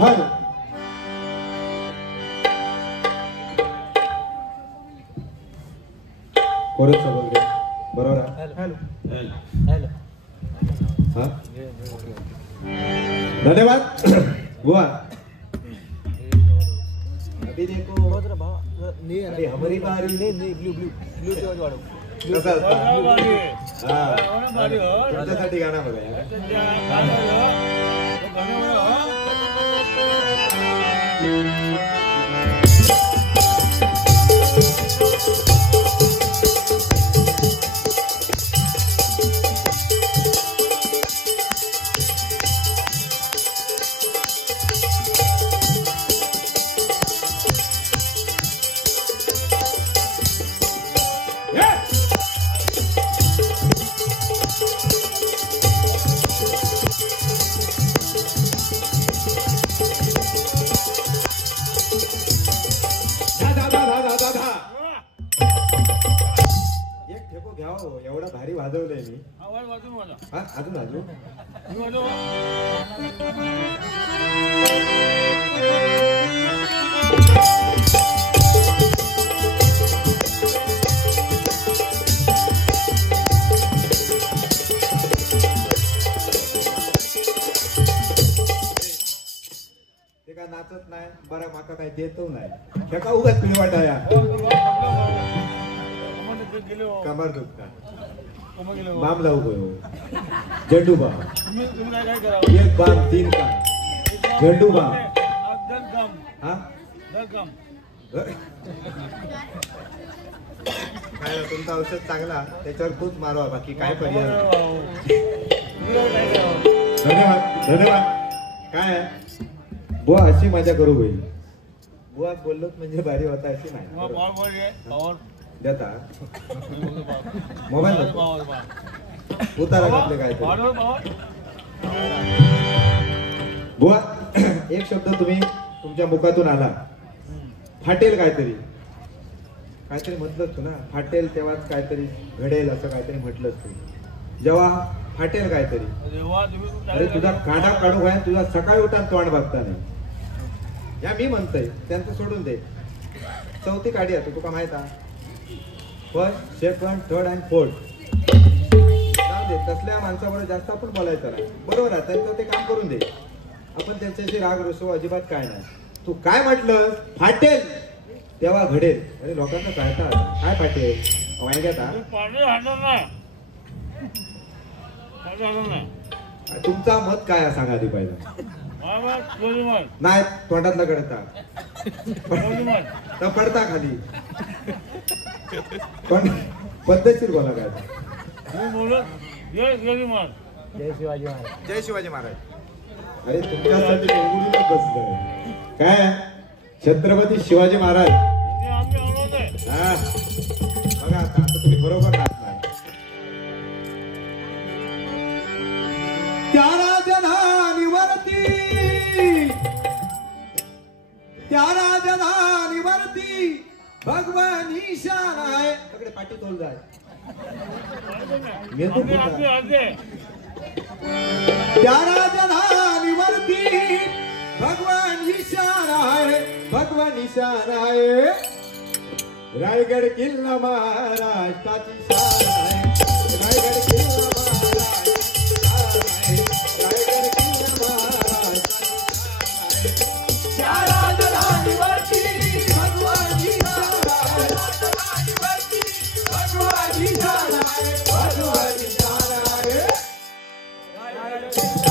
Hello कोरच बोलते बरोबर आहे. हॅलो हॅलो हा धन्यवाद बुआ. अभी देखो अभी हमारी बारी नहीं ब्लू ब्लू ब्लू तेज वाढव तुमच्यासाठी गाणं बघा एवढा भारी वाजवलंय मी. हा अजून वाजू ते का नाचत नाही बरं माका काय देतो नाही हे का उगाच तुम्ही वाटाया कमर दुखता बाम लावू गयो झेंडू बाम एक बाम 3 का झेंडू बाम हा काय तुमचा औषध चांगला त्याच्यावर तूच मारवा बाकी काय पर्याय. धन्यवाद धन्यवाद. काय बुवा अशी मजा करू होईल बुवा बोललोच म्हणजे भारी होता अशी नाही देता मोबाईल उतारा घेतले काय बुवा. एक शब्द तुम्ही तुमच्या मुखातून आला फाटेल काहीतरी काहीतरी म्हटलंच तू ना फाटेल तेव्हाच काहीतरी घडेल असं काहीतरी म्हटलंच तू जेव्हा फाटेल काहीतरी अरे तुझा काढा काढू आहे तुझा सकाळी उठा तोंड बघता नाही या मी म्हणतोय त्यांचं सोडून दे. चौथी काढी आहे तुका माहित आहे first second third and fourth दे तसल्या माणसाबरोबर जास्त आपण बोलायचं नाही बरोबर आहे त्यांचं ते काम करून दे आपण त्यांच्याशी राग रुसव अजिबात काय नाही. तू काय म्हटलं फाटेल तेव्हा घडेल अरे लोकांना कळतात काय फाटेल वांग्यात तुमचा मत काय आहे सांगा आधी पहिला नाही तोंडातला गडता पडता खाली पण पद्धतशीर बोला काय जय शिवाजी महाराज जय शिवाजी महाराज. अरे तुमच्यासाठी बसलं काय छत्रपती शिवाजी महाराज हा बघा आता तुम्ही बरोबर नाचणार. त्या राजधानीवरती भगवान ईशान आहे सगळे पाठी तोल जाय त्या राजधानीवरती भगवान ईशान आहे रायगड किल्ला महाराष्ट्राची शान आहे रायगड किल्ला महाराष्ट्राची रायगड किल्ला महाराष्ट्राची त्या राजधानीवरती भगवान ईशान आहे भगवान ईशान आहे रायगड किल्ला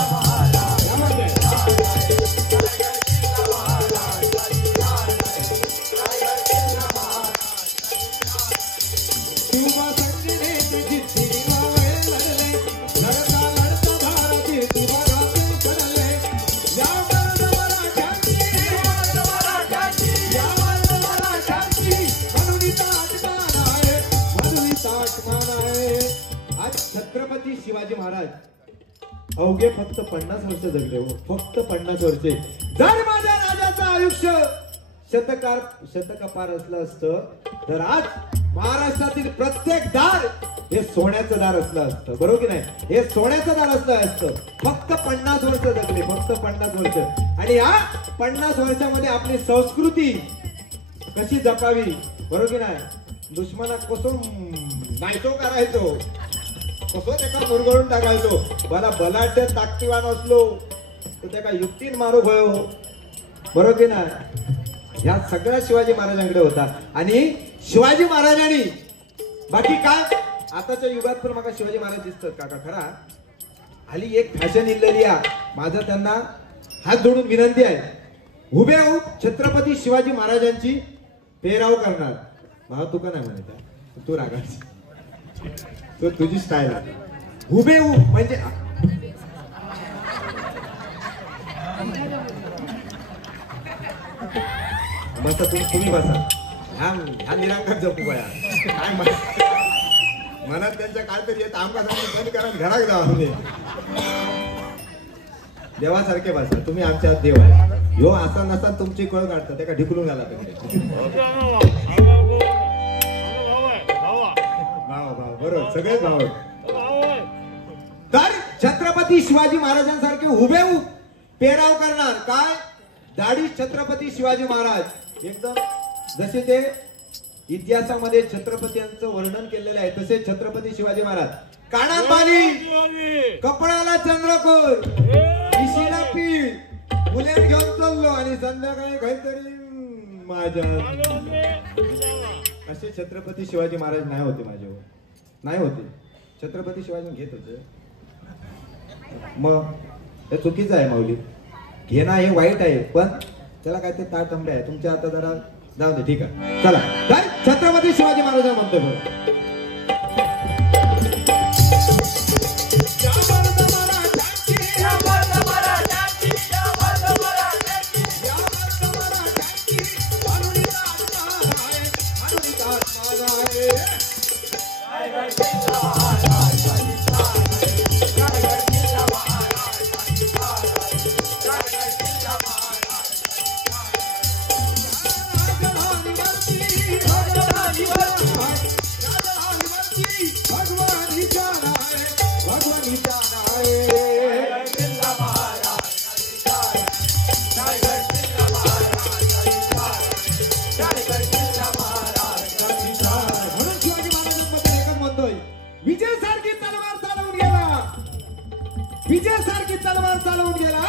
छत्रपती शिवाजी महाराज अवघे फक्त 50 वर्ष जगले हो फक्त 50 वर्षे. जर माझ्या राजाचं आयुष्य शतकापार असलं असतं तर आज महाराष्ट्रातील प्रत्येक दार हे सोन्याचं दार असलं असतं, बरोबर की नाही? हे सोन्याचं दार असलं असतं. फक्त 50 वर्ष जगले, फक्त 50 वर्ष. आणि या 50 वर्षामध्ये आपली संस्कृती कशी जपावी, बरोबर की नाही? दुश्मनात कसं नाहीतो करायचो, कसं त्याला मुरगळून टाकायचो. मला बलाढ्य ताकदीवान असलो तर त्याला युक्तीन मारू भयो, बरोबर की नाही? ह्या सगळ्या शिवाजी महाराजांकडे होता. आणि शिवाजी महाराजांनी बाकी काय आताच्या युगात पण मला शिवाजी महाराज दिसतात काका. खरा हल्ली एक फॅशन इल्लेली आहे. माझं त्यांना हात जोडून विनंती आहे, हुबेहूब छत्रपती शिवाजी महाराजांची पेहराव करणार. मला तू का नाही म्हणत, तू रागायची, तो तुझी स्टाईल आहे. हुबेहूब म्हणजे बसा तुम्ही बसा. ह्या निरांकार जपू बया काय मनात त्यांच्या काहीतरी येत आमका सांगून बंद करा, घरात जावा. तुम्ही देवासारखे बसा, तुम्ही आमच्या देव आहे. ह्यो असा नसा तुमची कळ काढता, ते का ढिकलून घाला पाहिजे. भाव बरोबर, सगळेच भाव. तर छत्रपती शिवाजी महाराजांसारखे हुबेहूब पेहराव करणार. काय दाढी छत्रपती शिवाजी महाराज एकदम जसे ते इतिहासामध्ये छत्रपतींचं वर्णन केलेलं आहे तसे छत्रपती शिवाजी महाराज. कानात बाली, कपड्याला चंद्रकोर, इशीला पीठ, मुलेट घेऊन चाललो आणि संध्याकाळी काहीतरी माझ्या. असे छत्रपती शिवाजी महाराज नाही होते, माझे नाही होते. छत्रपती शिवाजी घेत होते. मग हे चुकीचं आहे माऊली, घेणं हे वाईट आहे, पण त्याला काय ते ताटंबे आहे. तुमच्या आता जरा जाऊ दे, ठीक आहे. चला तर छत्रपती शिवाजी महाराज म्हणतो बरं. विजयासारखी तलवार चालवून गेला,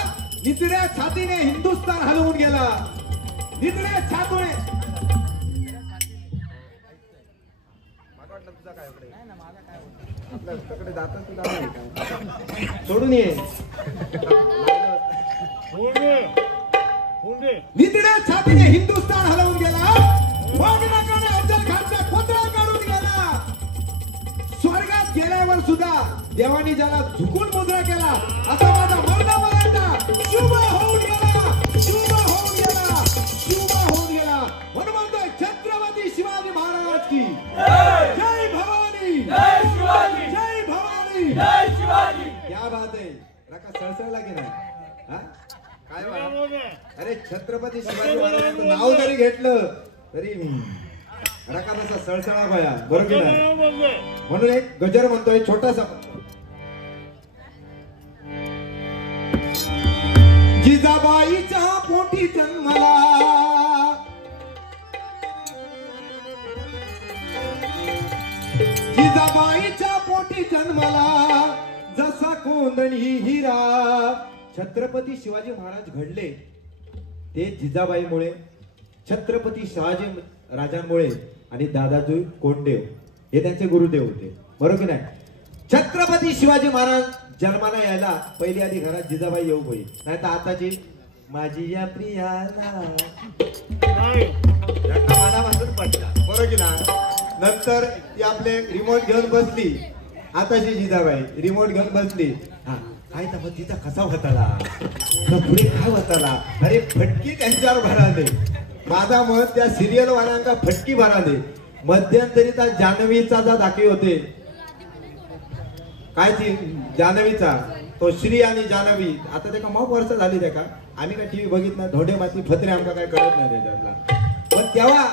निधड्या छातीने हिंदुस्थान हलवून गेला. निधड्या छातीने सोडून ये. निधड्या छातीने हिंदुस्थान हलवून गेला. वाघनाकाने अफजल खानचा कोतरा काढून गेला. स्वर्गात गेल्यावर सुद्धा देवानी ज्याला झुकून मुद्रा केला असा माझा मौला मराठा शुभ होऊन गेला, शुभ होऊन गेला, शुभ होऊन गेला. म्हणून म्हणतोय छत्रपती शिवाजी महाराज की जय भवानी, जय शिवाजी, जय भवानी, जय शिवाजी. क्या बात आहे. रका सळसळला की नाही? काय अरे छत्रपती शिवाजी महाराजांचं नाव जरी घेतलं तरी रका तसा सळसळा भया, बरोबर नाही? म्हणून एक गजर म्हणतोय छोटासा. जिजाबाईच्या पोटी जन्मला, जिजाबाईच्या पोटी जन्मला जसा कोंदणी हिरा. छत्रपती शिवाजी महाराज घडले ते जिजाबाईमुळे, छत्रपती शिवाजी राजांमुळे आणि दादाजी कोंडदेव हे त्यांचे गुरुदेव होते, बरोबर की नाही? छत्रपती शिवाजी महाराज जन्माला यायला पहिली आधी घरात जिजाबाई येऊ होई, नाही तर आताची माझी या प्रियाला मनापासून पडला, बरोबर की ना? नंतर ती आपले रिमोट घेऊन बसली. आताची जिजाबाई रिमोट घेऊन बसली. हा काय तर तिचा कसा होताला पुढे काय होताला. अरे फटकी त्यांच्यावर भराले. माझा मत त्या सिरियल वाल्यांका फटकी भराले. मध्यंतरी त्या जान्हवीचा जा दाखी होते काय ती जान्हवीचा तो श्री आणि जान्हवी. आता ते का मग वर्ष झाली त्या का आम्ही काय टीव्ही बघितलं, धोडे माती फत्रे आमका काय कळत नाही त्याच्यातला. पण तेव्हा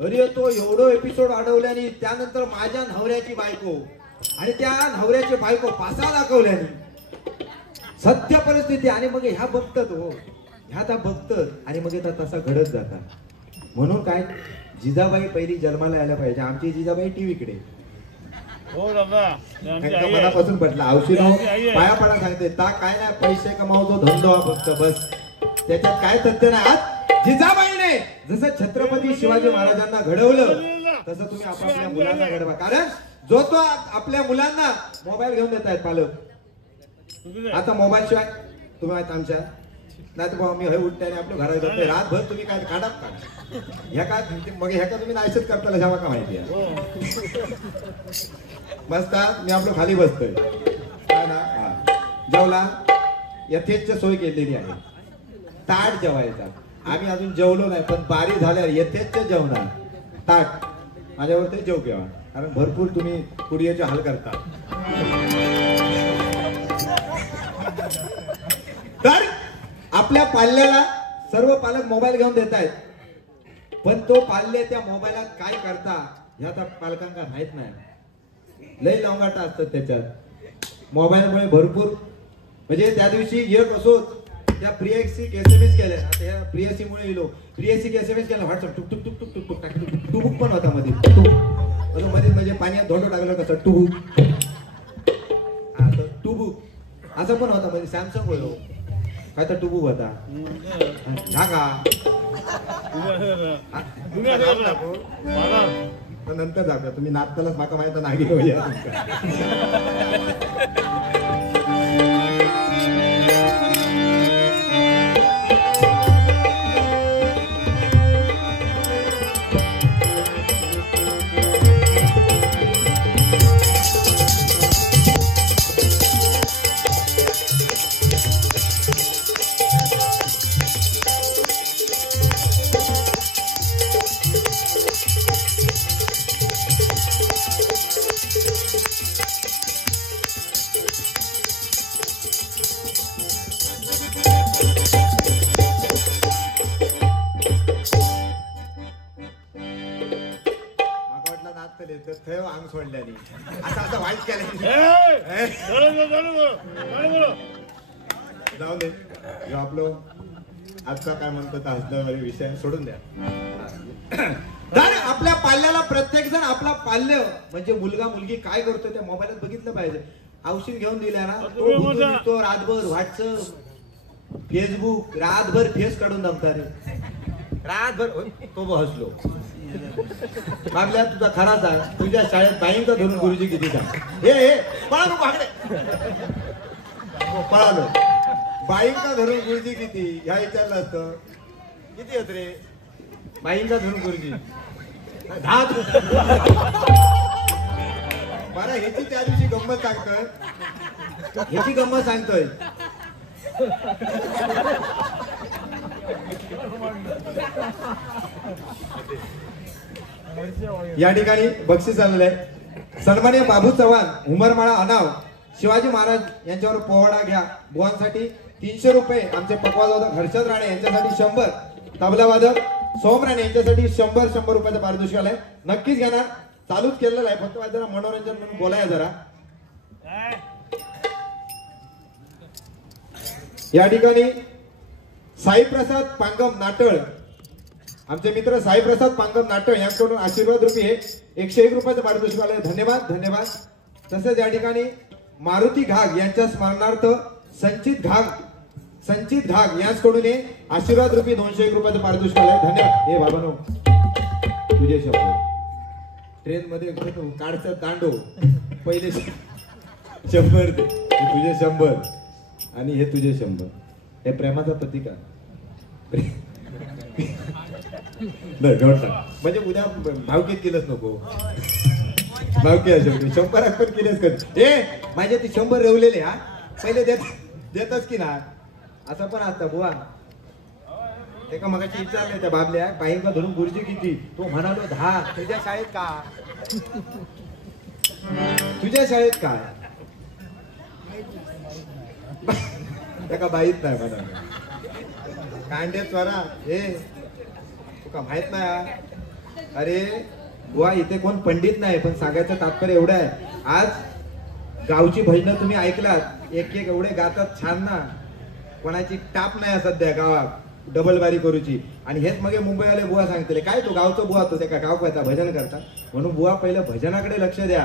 अरे तो एवढं एपिसोड अडवल्याने त्यानंतर माझ्या नवऱ्याची बायको आणि त्या नवऱ्याची बायको पासा दाखवल्याने सत्य परिस्थिती आणि मग ह्या बघतात हो ह्या आता बघतात आणि मग तसा घडत जातात. म्हणून काय जिजाबाई पहिली जन्माला यायला पाहिजे. आमची जिजाबाई टीव्हीकडे हो दादा मनापासून पटला औषध पाया पडा सांगते ता काय नाही पैसे कमावतो धंदो हा फक्त बस त्याच्यात काय तथ्य नाही. आज जिजाबाईने जसं छत्रपती शिवाजी महाराजांना घडवलं तसं तुम्ही आपापल्या मुलांना घडवा. कारण जो तो आपल्या मुलांना मोबाईल घेऊन देत आहेत पालक. आता मोबाईल शिवाय तुम्ही आहेत आमच्या नाही तर बाबा मी हे उठते आणि आपल्या घरात जाते रातभर तुम्ही काय काढा ह्या का मग ह्या का तुम्ही नाहीच करता जेव्हा का माहिती आहे मस्त मी आपलं खाली बसतोय काय ना. जेवला यथेच्छ सोय केलेली आहे. ताट जेवायचा आम्ही अजून जेवलो नाही पण बारी झाल्यावर यथेच्छ जेवणार ताट माझ्यावर ते जेव घ्यावा. कारण भरपूर तुम्ही कुडियाचे हाल करता. तर आपल्या पाल्याला सर्व पालक मोबाईल घेऊन देत आहेत पण तो पाल्य त्या मोबाईलात काय करता ह्या त्या पालकांना माहित नाही. लय लवंगाटा असतात त्याच्यात मोबाईलमुळे भरपूर म्हणजे त्या दिवशी एक असो त्या प्रियसी एसएमएस केल्या आता ह्या प्रियसीमुळे येलो प्रियसी एसएमएस केला व्हॉट्सअप टुक टुक टुक टुक टुक टुक टाकली टुबुक पण होता मध्ये टुबुक मध्ये म्हणजे पाण्यात धोंडो टाकलं कसं टुबुक टुबुक असं पण होता म्हणजे सॅमसंग होतो काय तर टुबुक होता ढाका नंतर दाखवा तुम्ही नाचतानाच माका माहिती नाही होईल. अंग सोडल्याने असं असं वाईट केलं जाऊ दे. आपलं आजचा काय म्हणतो हसण्यावारी विषय सोडून द्या. तर आपल्या पाल्याला प्रत्येक जण आपला पाल्य म्हणजे मुलगा मुलगी काय करतो त्या मोबाईलात बघितलं पाहिजे. औषध घेऊन दिल्या ना तो रातभर व्हॉट्सअप फेसबुक रातभर फेस काढून दमतात रातभर तो हसलो आपल्या तुझा खराच आहे. तुझ्या शाळेत बाईंका धरून गुरुजी किती हे पळालो मागडे पळालो बाईंका धरून गुरुजी किती ह्या विचारलं असतं किती होत रे बाईंका धरून गुरुजी 10. बरं ह्याची त्या दिवशी गंमत सांगतोय ह्याची गंमत सांगतोय. या ठिकाणी बक्षीस आलेलं आहे. सन्माननीय बाबू चव्हाण उमरमाळा अनाव शिवाजी महाराज यांच्यावर पोवाडा घ्या बुवांसाठी 300 रुपये. आमचे पकवाजवादक हर्षद राणे यांच्यासाठी 100. तबला वादक सोम राणे यांच्यासाठी 100 रुपयाचं पारितोषिक आलंय. नक्कीच घेणार चालूच केलेलं आहे फक्त जरा मनोरंजन म्हणून बोलाय जरा. या ठिकाणी साईप्रसाद पांगम नाटळ आमचे मित्र साईप्रसाद पांगम नाटळ यांच्याकडून आशीर्वाद रूपी हे 101 रुपयाचं पारितोषिक आलंय. धन्यवाद धन्यवाद. तसेच या ठिकाणी मारुती घाग यांच्या स्मरणार्थ संचित घाग यांच्याकडून हे आशीर्वाद रूपी 201 रुपयाचं पारितोषिक आलंय. धन्यवाद. हे बाबांनो तुझे शब्द ट्रेन मध्ये काढचं तांडो पहिले 100 दे तुझे 100 आणि हे तुझे 100 हे प्रेमाचा प्रतीक आहे. म्हणजे उद्या भावकीत केलंच नको भावकी असेल 100 पण केलेच कर ए माझे ते 100 रवलेले हा पहिले देतच की ना असं पण असतं बुवा. ते का मगाची विचारले त्या बाबल्या बाईंका धरून गुरुजी किती तो म्हणालो 10. तुझ्या शाळेत का तुझ्या शाळेत काय त्या का बाईत नाही म्हणा कांडे स्वरा हे तुका माहित नाही. अरे बुवा इथे कोण पंडित नाही पण सांगायचं तात्पर्य एवढं आहे आज गावची भजनं तुम्ही ऐकलात, एक एक एवढे गातात छान ना, कोणाची टाप नाही सध्या गावात डबल बारी करूची. आणि हेच मग मुंबईवाले बुवा सांगतले, काय तो गावचं बुवा तो ते का गाव करता भजन करता, म्हणून बुवा पहिलं भजनाकडे लक्ष द्या.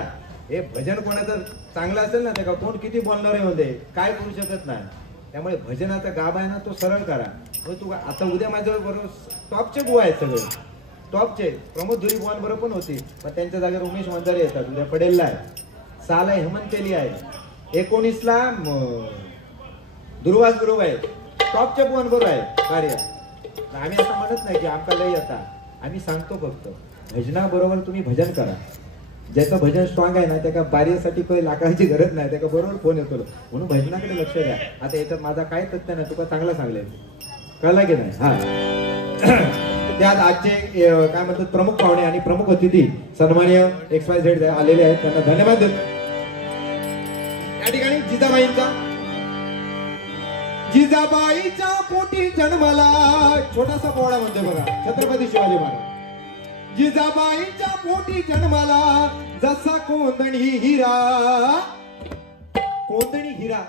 हे भजन कोणाचं चांगलं असेल ना, ते का कोण किती बोलणार आहे मध्ये काय करू शकत नाही. त्यामुळे भजनाचा गाभ आहे ना तो सरळ करा. तू आता उद्या माझ्या बरोबर टॉपचे बुवा आहेत, सगळे टॉपचे. प्रमोद धुरी बुवांबरोबर पण होती, पण त्यांच्या जागेवर उमेश वंजारे येतात. उद्या पडेलला आहे, साला हेमंत तेली आहे, 19ला दुर्वास गुरु आहे. टॉपच्या बुवांबरोबर आहे कार्य. आम्ही असं म्हणत नाही की आमचा लय येता, आम्ही सांगतो फक्त भजनाबरोबर तुम्ही भजन करा. ज्याचं भजन स्ट्रॉंग आहे ना, त्या बारीसाठी काही लाकडाची गरज नाही, त्या बरोबर फोन येतो. म्हणून भजनाकडे लक्ष द्या. आता याच्यात माझा काय तथ्य नाही, तुका चांगला सांगले, कळला की नाही. हा त्यात आजचे काय म्हणतात प्रमुख पाहुणे आणि प्रमुख अतिथी सन्माननीय XYZ आलेले आहेत, त्यांना धन्यवाद देतो. या ठिकाणी जिजाबाईच्या पोटी जन्मला, छोटासा पोवाडा म्हणतो बघा, छत्रपती शिवाजी महाराज. जिजाबाईच्या पोटी जन्मला जसा कोंदणी हिरा. कोंदणी हिरा,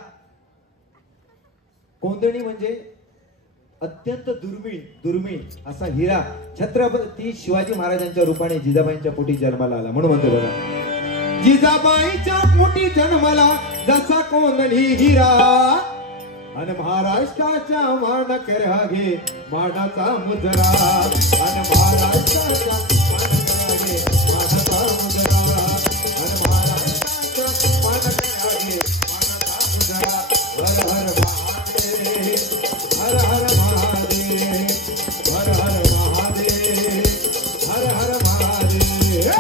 कोंदणी म्हणजे अत्यंत दुर्मिळ असा हिरा छत्रपती शिवाजी महाराजांच्या रूपाने जिजाबाईंच्या पोटी जन्माला आला. म्हणून म्हणतो बघा, जिजाबाईच्या पोटी जन्मला जसा कोंदणी हिरा, अन महाराष्ट्राच्या मानकर घे मानाचा मुजरा, अन महाराष्ट्राच्या मानकर घे मानाचा मुजरा, अन महाराष्ट्राच्या मानकर घे मानाचा मुजरा. हर हर महादेव, हर हर महादेव, हर हर महादेव, हर हर महादेव.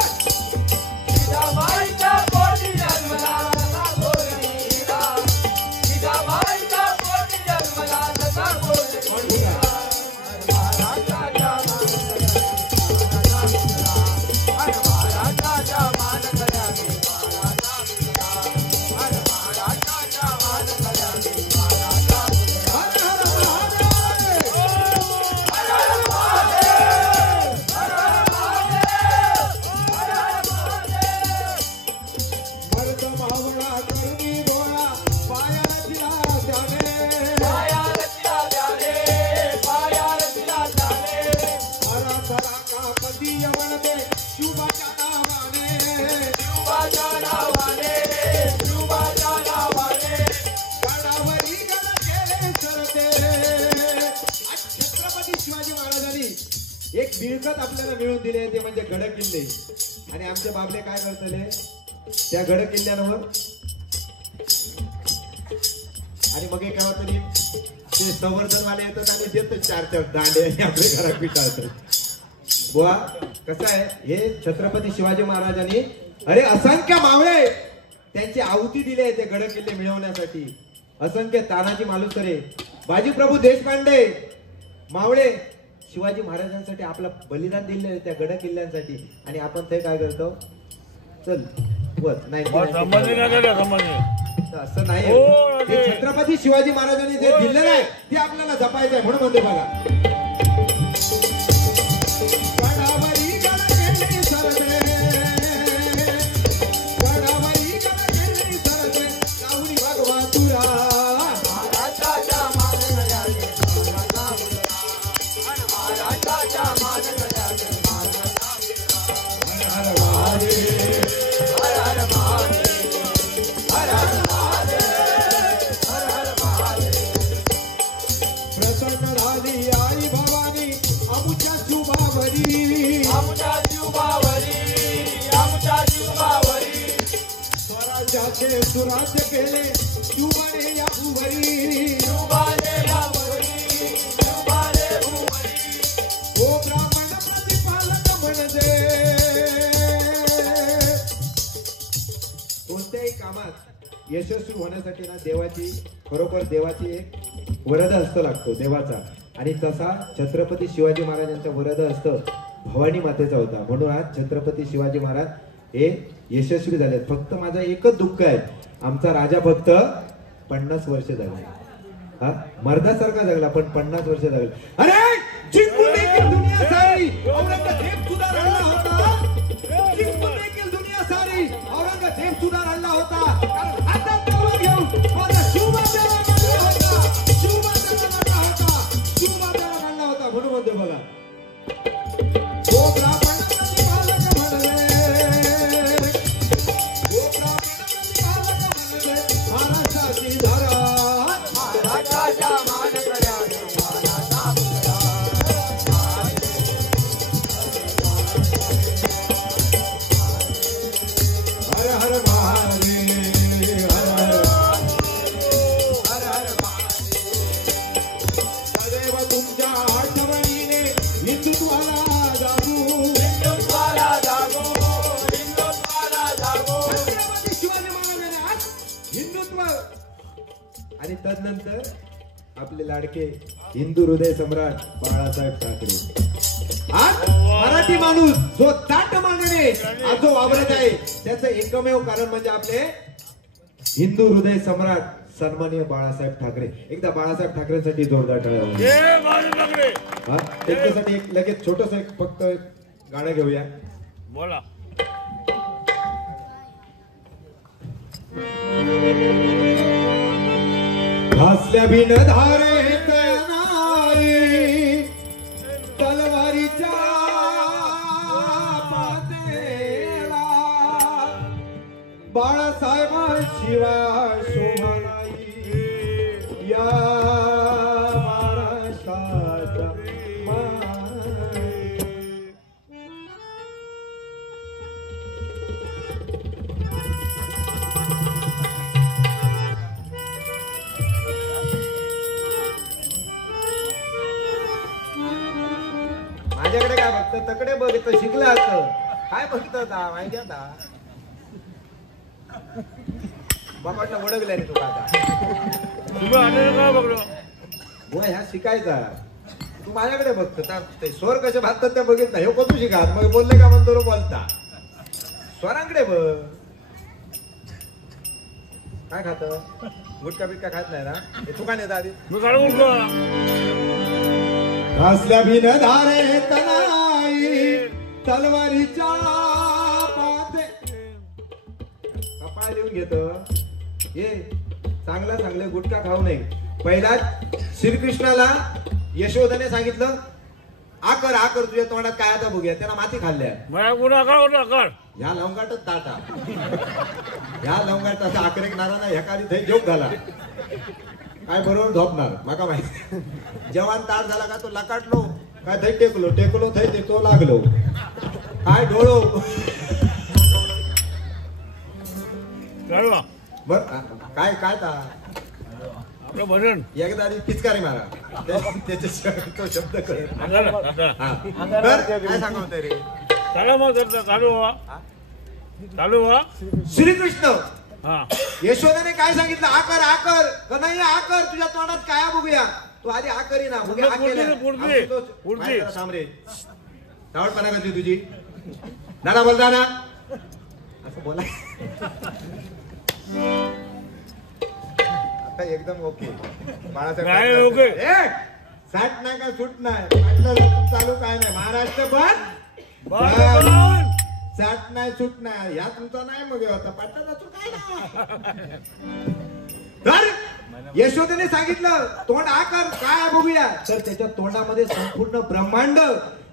जिजाबाईच्या पोटी जन्मला जसा कोंदणी हिरा, जिजाबाईच्या पोटी जन्मला जसा कोंदणी हिरा, महाराष्ट्राच्या मानकऱ्याने मानाचा मुजरा, अन महाराष्ट्राच्या मानकऱ्याने मानाचा मुजरा. हर हर महादेव, हर हर महादेव, हर हर महादेव, हर हर महादेव. मर्द मावळा करुणी गोळा पायाला तिला त्याने, पायाला तिला द्याले, पायाला तिला द्याले, हरा थरा का पदी म्हणते शुभाच्या नावाने, शिवाच्या नावाने, शिवाच्या नावाने. गडावरी गड केले सरते. आज छत्रपती शिवाजी महाराजांनी एक मिळकत आपल्याला मिळवून दिले, ते म्हणजे गड किल्ले. आणि आमचे बाबले काय करतले त्या गड किल्ल्यांवर. आणि मग एक काय तरी ते संवर्धनवाले येतात आणि देतात 4-4 दांडे आणि आपल्या घरात पिटाळतात. बुवा कसं आहे, हे छत्रपती शिवाजी महाराजांनी अरे असंख्य मावळे त्यांची आहुती दिली आहे ते गड किल्ले मिळवण्यासाठी. असंख्य तानाजी मालुसरे, बाजीप्रभू देशपांडे, मावळे शिवाजी महाराजांसाठी आपलं बलिदान दिले त्या गड किल्ल्यांसाठी. आणि आपण ते काय करतो, चल नाही संबंधी नाही का संबंधी. असं नाही. हो, ते छत्रपती शिवाजी महाराजांनी जे दिलेलं आहे ते आपल्याला जपायचं आहे. म्हणून म्हणते बघा, वडावरी गड केले सरते, वडावरी गड केले सरते, लावणी भगवा तुरा, महाराष्ट्राच्या मानकऱ्याने मानाचा मुजरा, अन महाराष्ट्राच्या मानकऱ्याने मानाचा मुजरा. हर हर महादेव, हर हर महादेव, हर हर महादेव, हर हर महादेव. प्रसन्न झाली आई भवानी आमुच्या शुभावरी, आमच्या जीवावरी, आमच्या जीवावरी. स्वराज्याचे सुराज्य केले शुभने या भुवरी. शुभाने यावरी, शुभाने भुवरी. ओ ब्राह्मण प्रतिपालक म्हणजे कोणत्याही कामात यशस्वी होण्यासाठी ना देवाची, खरोखर देवाची एक वरद हस्त लागतो देवाचा. आणि तसा छत्रपती शिवाजी महाराजांचा वरद हस्त भवानी मातेचा होता. म्हणून आज छत्रपती शिवाजी महाराज हे यशस्वी झाले. फक्त माझा एकच दुःख आहे, आमचा राजा फक्त 50 वर्ष झाले. हा मर्दासारखा जगला पण 50 वर्ष जगला. अरे जिंकून देखील दुनिया सारी औरंगजेब सुद्धा राहिला होता. जिंकून देखील दुनिया सारी औरंगजेब सुद्धा रडला होता, कारण हातात तलवार घेऊन माझा शिवबाजाला रडला होता, शिवबाजाला रडला होता, शिवबाजाला रडला होता. म्हणून म्हणतो बघा, ओ ब्राह्मणाची बालक म्हणले, ओ ब्राह्मणाची बालक म्हणले, महाराष्ट्राची धारा, महाराजाच्या मानकऱ्याने मानाचा मुलगा. हर हर महादेव, हर हर हर हर सदैव तुमच्या आठवणीने हिंदुत्वाला जागू, हिंदुत्वाला जागो, हिंदुत्वाला जागो. छत्रपती शिवाजी महाराजांनी आज हिंदुत्व आणि तदनंतर आपले लाडके हिंदू हृदय सम्राट बाळासाहेब ठाकरे. आज मराठी माणूस जो ताट मांडणे आज जो वावरत आहे त्याचं एकमेव कारण म्हणजे आपले हिंदू हृदय सम्राट सन्माननीय बाळासाहेब ठाकरे. एकदा बाळासाहेब ठाकरेंसाठी जोरदार टाळ्या वाजवा. जय बाळासाहेब ठाकरे. हा, त्यांच्यासाठी एक लगेच छोटस एक फक्त गाणं घेऊया. बोला. घासल्या बिन धारे नाही तलवारीच्या पातेला, बाळासाहेबांशिवाय शोभा नाही या महाराष्ट्राच्या माई. माझ्याकडे काय बघतं, तकडे बघतं, शिकलं असतं काय बघतं माहिती आता बाबांना ओळखल्या रे तुला आता. तुझं आलेलं काय बघलं? हो ह्या शिकायचा तू माझ्याकडे बघतो ते स्वर कसे भागतात ते बघित नाही. हे कसं शिकात मग बोलले का म्हणतो रो बोलता स्वरांकडे बघ. काय खात गुटखा बिटका खात नाही ना? हे तू का नेता आधी मी काढून उठलो. घासल्या बिन धारे तनाई तलवारीच्या पाते. कपाळ लिहून घेत ये चांगला चांगले गुटखा खाऊ नये. पहिला श्रीकृष्णाला यशोदाने सांगितलं आकर आकर तुझ्या तोंडात काय आता बघूया. त्याला माती खाल्ल्या. मला गुन्हा काढ होता काढ. ह्या लवंगाटच ताटा ह्या लवंगाट असं आकरेक नारा ना ह्या काधी थंय जोक झाला काय बरोबर झोपणार माका माहिती. जवान ताट झाला का तो लकाटलो काय थंय टेकलो टेकलो थंय ते तो लागलो काय डोळो काढवा. बर काय काय ता आपलं भजन. एकदा आधी पिचकारी मारा त्याच्या तो शब्द कळत आता ना, आता. हा बर काय सांगतोय रे. चालू मग करता चालू व्हा. चालू व्हा. श्रीकृष्ण हा. यशोदाने काय सांगितलं आकर आकर का नाही आकर तुझ्या तोंडात काय बघूया. तू आधी आकरी ना बघूया आ केलं. पुढची. पुढची सामरे धावडपणा करते तुझी दादा बोलता ना असं बोला. आता एकदम ओके काय बाळासाहेब ओके? साठ नाही का सूट नाही पाटलं चालू काय नाही महाराष्ट्र बरं. पण साठ नाही सूट नाही ह्या तुमचा नाही मग होता पाटला काय नाही. तर यशोदेने सांगितलं तोंड आकर काय बघूया. तर त्याच्या तोंडामध्ये संपूर्ण ब्रह्मांड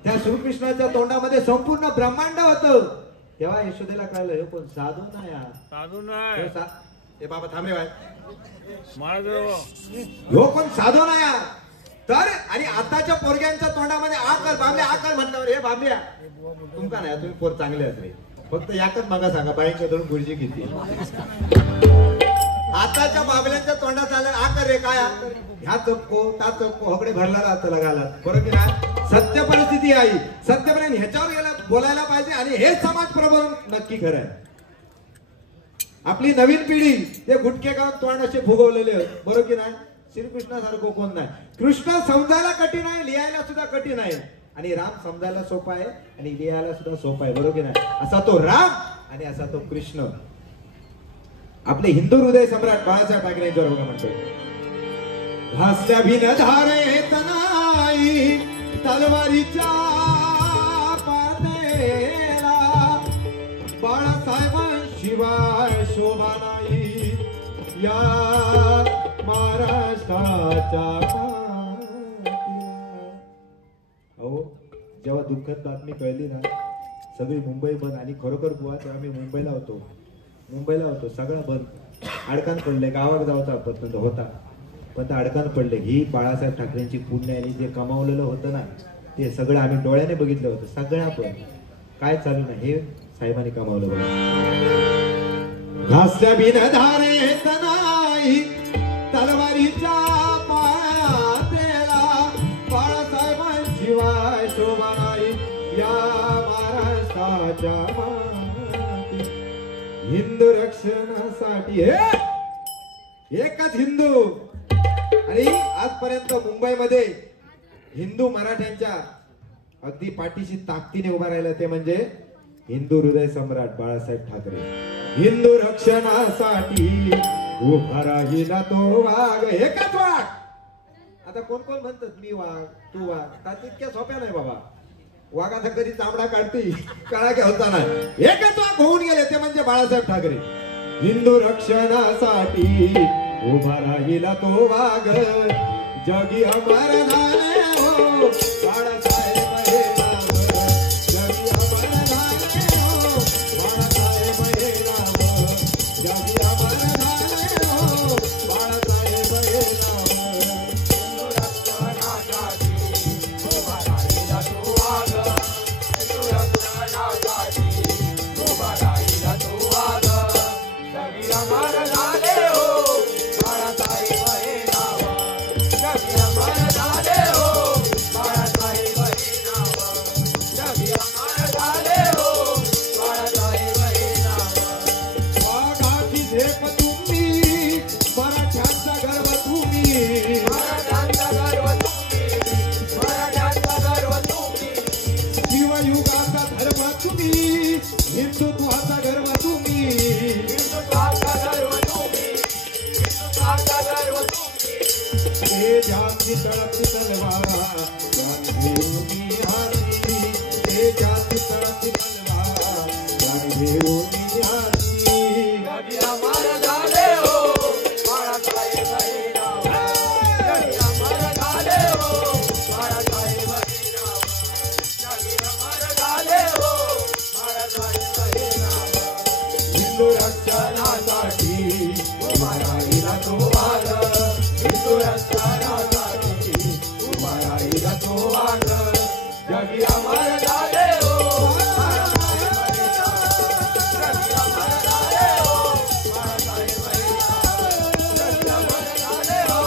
त्या श्रीकृष्णाच्या तोंडामध्ये संपूर्ण ब्रह्मांड होतं. तेव्हा यशोदेला कळलं हे पण साधू नाही यार. साधू नाही. हे बाबा थांबरे बाय महाराज ह्यो कोण साधू नाही यार. तर आणि आताच्या पोरग्यांच्या तोंडामध्ये आकर बाबल्या आकर म्हणल्यावर हे बाबल्या तुमका नाही तुम्ही पोर चांगले असले फक्त याकच मागा सांगा बाईंच्या धरून गुरुजी किती. आताच्या बाबल्यांच्या तोंडात आलं आकर रे काय आकर ह्या चपको त्या चपको हकडे भरला राहतं लगाला बरोबर की नाही. सत्य परिस्थिती आहे सत्यपर्यंत ह्याच्यावर गेला बोलायला पाहिजे आणि हे समाज प्रबोधन नक्की खरं आहे. आपली नवीन पिढी ते गुटके का तोंड असे भुगवलेले बरोबर की नाही. श्रीकृष्णासारखं कोण नाही. कृष्ण समजायला कठीण आहे लिहायला सुद्धा कठीण आहे आणि राम समजायला सोपा आहे आणि लिहायला सुद्धा सोपा आहे बरोबर की नाही. असा तो राम आणि असा तो कृष्ण. आपले हिंदू हृदय सम्राट बाळासाहेब ठाकरे यांच्यावर बघा म्हणतो घासल्या बिन धारे तनाई तलवारीच्या पातेला बाळासाहेबांशिवाय या महाराष्ट्राच्या मातीला. अहो जेव्हा दुःखद बातमी कळली ना, सगळी मुंबई बंद. आणि खरोखर बुवा तेव्हा आम्ही मुंबईला होतो, सगळं बंद. अडकान पडले, गावात जाऊचा पतंत होता पण ते अडकान पडले. ही बाळासाहेब ठाकरेंची पुण्याने जे कमावलेलं होतं ना, ते सगळं आम्ही डोळ्याने बघितलं होतं. सगळं पण काय चालू ना, हे साहेबांनी कमावलं बघा. घासल्या बिन धारे नाही तलवारीच्या पातेला, बाळासाहेबांशिवाय शोभा नाही या महाराष्ट्राच्या माती. हिंदू रक्षणासाठी एकच हिंदू. आणि आजपर्यंत मुंबईमध्ये हिंदू मराठ्यांच्या अगदी पाठीशी ताकदीने उभा राहिला ते म्हणजे हिंदू हृदय सम्राट बाळासाहेब ठाकरे. हिंदू रक्षणासाठी उभा राहिला तो वाघ, एकच वाघ. आता कोण कोण म्हणतात मी वाघ तू वाघ, तितक्या सोप्या नाही बाबा. वाघाचा कधी चामडा काढती काळा घ्यावता नाही. एकच वाघ होऊन गेले ते म्हणजे बाळासाहेब ठाकरे. हिंदू रक्षणासाठी उभा राहिला तो वाघ, जगी अमर झाले हो बाळासाहेब हे नाव, जगी अमर झाले हो बाळासाहेब हे नाव, जगी अमर झाले हो बाळासाहेब हे नाव. हिंदू रक्षणासाठी उभा राहिला तो वाघ, हिंदू रक्षणासाठी उभा राहिला तो वाघ, जगी अमर झाले हो बाळासाहेब हे नाव, जगी अमर झाले हो बाळासाहेब हे नाव, जगी अमर झाले हो बाळासाहेब हे नाव. वाघाची झेप तुम्ही, मराठ्यांचा गर्व तुम्ही, मराठ्यांचा गर्व तुम्ही, मराठ्यांचा गर्व तुम्ही, शिवयुगाचा धर्म तुम्ही, हिंदुत्वाचा गर्व तुम्ही. हिंदुत्वाचा गर्व तुम्ही, हिंदुत्वाचा गर्व तुम्ही. हे जाती तळपती तलवार गांधीवनी हाती, हे जाती तळपती तलवार गांधीवनी हाती. जगी अमर झाले हो बाळासाहेब हे नाव, जगी अमर झाले हो बाळासाहेब हे नाव, जगी अमर झाले हो बाळासाहेब हे नाव. हिंदू रक्षणासाठी उभा राहिला तो वाघ, हिंदू रक्षणासाठी उभा राहिला तो वाघ, जगी अमर झाले हो बाळासाहेब हे नाव, जगी अमर झाले हो बाळासाहेब हे नाव, जगी अमर झाले हो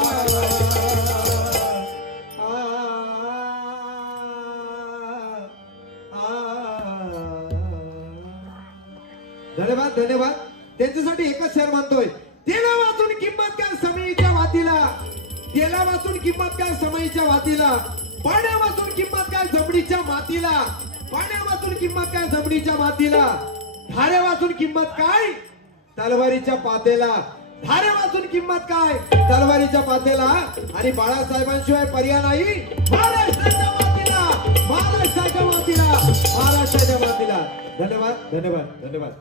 बाळासाहेब हे नाव. धन्यवाद धन्यवाद. त्यांच्यासाठी एकच शेर म्हणतोय. तेला वाचून किंमत काय समईच्या वातीला, तेला वाचून किंमत काय समईच्या वातीला, पाण्या वाचून किंमत काय जमडीच्या मातीला, पाण्या वाचून किंमत काय जमडीच्या मातीला, धारे वाचून किंमत काय तलवारीच्या पातेला, धारे वाचून किंमत काय तलवारीच्या पातेला. आणि बाळासाहेबांशिवाय पर्याय नाही महाराष्ट्राच्या मातीला, महाराष्ट्राच्या मातीला, महाराष्ट्राच्या मातीला. धन्यवाद धन्यवाद धन्यवाद.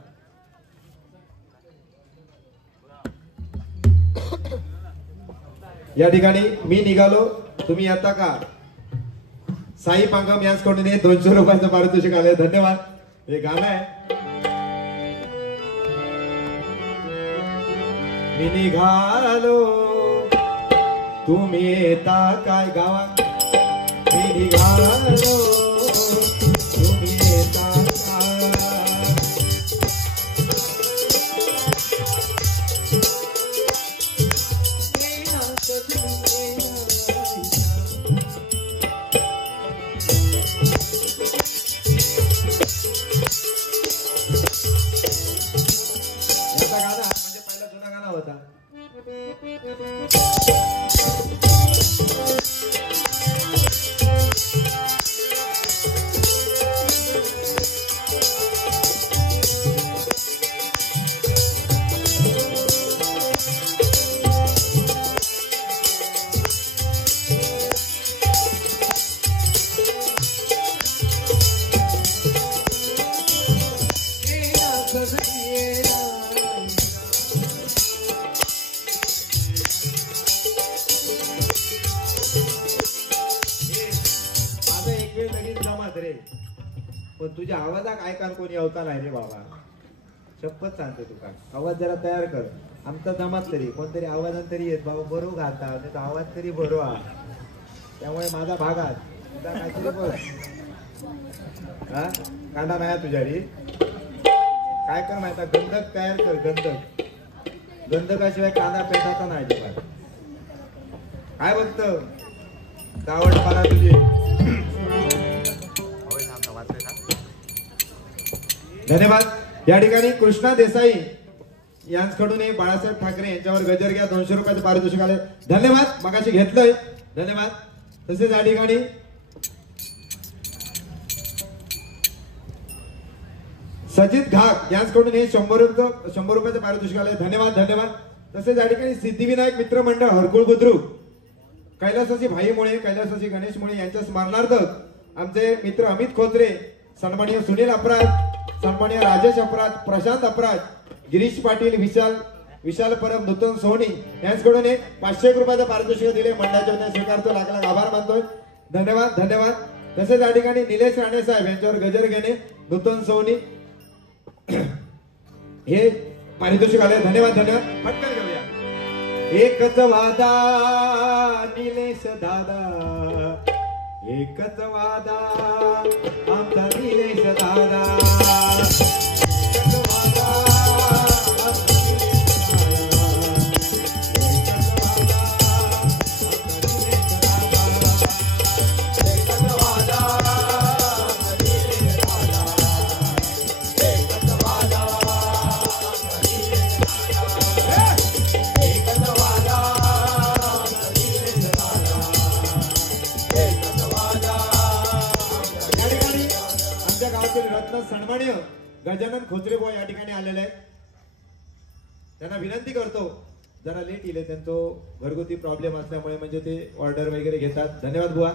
या ठिकाणी मी निघालो, तुम्ही येता का? साई पांगम यांच्याकडून 200 रुपयाचं पारितोषिक आलंय. धन्यवाद. हे गाणं आहे. मी निघालो, तुम्ही येता काय गावात? मी निघालो, तुम्ही येता काय? याचा गाणं म्हणजे पहिला जुना गाणं होता. तुझ्या आवाजाक ऐकान कोणी येवता नाही रे बाबा. शपथ सांगतो तुका, आवाज जरा तयार कर. आमचा जमात तरी कोणतरी आवाजान तरी येत बाबा, बरो घालता त्याचा आवाज तरी बरो हा. त्यामुळे माझा भागात तुझा काहीतरी बघ. हा कांदा नाही तुझ्यारी. काय कर माहिती, गंधक तयार कर. गंधक, गंधकाशिवाय कांदा पेटायचा नाही अजिबात. काय बघत गावडपाला तुझी. धन्यवाद. या ठिकाणी कृष्णा देसाई यांच्याकडून बाळासाहेब ठाकरे यांच्यावर गजर घ्या, 200 रुपयाचं पारितोषिक आले. धन्यवाद. मगाशी घेतलंय. धन्यवाद. तसेच या ठिकाणी सजित घाग यांच्याकडून 100 रुपयाचं पारितोषिक आले. धन्यवाद. धन्यवाद. तसेच या ठिकाणी सिद्धिविनायक मित्र मंडळ हरकुळ बुद्रुक, कैलासाची भाईमुळे, कैलासाची गणेशमुळे यांच्या स्मरणार्थ आमचे मित्र अमित खोत्रे, सन्माननीय सुनील अपराध, सन्माननीय राजेश अपराध, प्रशांत अपराध, गिरीश पाटील, विशाल परब, नूतन सोहनी यांच्याकडून 500 रुपयाचं पारितोषिक दिले. मंडळाच्या वतीने स्वीकारतो, लाख लाख आभार मानतोय. धन्यवाद. धन्यवाद. तसेच या ठिकाणी निलेश राणे साहेब यांच्यावर गजर घेणे, नूतन सोहनी हे पारितोषिक आले. धन्यवाद. धन्यवाद. पटकन घेऊया. एकच वादा निलेश दादा, एकच वादा आमचा निलेश दादा. एकच वादा आमचा निलेश दादा. एकच वादा आमचा निलेश दादा. एकच वादा आमचा निलेश दादा. एकच वादा आमचा निलेश दादा. एकच वादा. या ठिकाणी आमच्या गावातील रत्न सन्माननीय गजानन खोचरेबुवा या ठिकाणी आलेले आहेत. त्यांना विनंती करतो, जरा लेट येईल, त्यांचं घरगुती प्रॉब्लेम असल्यामुळे म्हणजे ते ऑर्डर वगैरे घेतात. धन्यवाद बुवा,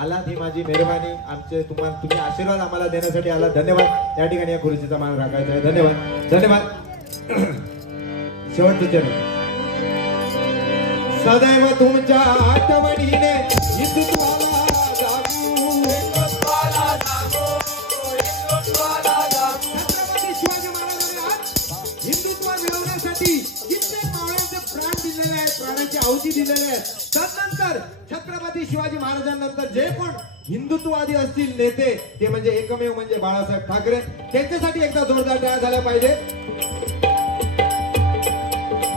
आलात ही माझी मेहरबानी. तुम्ही आशीर्वाद आम्हाला देण्यासाठी आला. धन्यवाद. या ठिकाणी या खुर्चीचा मान राखायचा आहे. धन्यवाद. धन्यवाद. शेवटचं चरण. सदैव तुमच्या आठवणीने हिंदुत्वाला जागू, हिंदुत्वाला जागू, हिंदुत्वाला जागू. छत्रपती शिवाजी महाराजांनी आज हिंदुत्व मिळवण्यासाठी कित्येक मावळ्यांचे प्राण दिलेले आहेत, प्राणाची आहुती दिलेली आहे. तदनंतर छत्रपती शिवाजी महाराजांनंतर जे कोण हिंदुत्ववादी असतील नेते, ते म्हणजे एकमेव म्हणजे बाळासाहेब ठाकरे. त्यांच्यासाठी एकदा जोरदार टाळ्या झाल्या पाहिजे.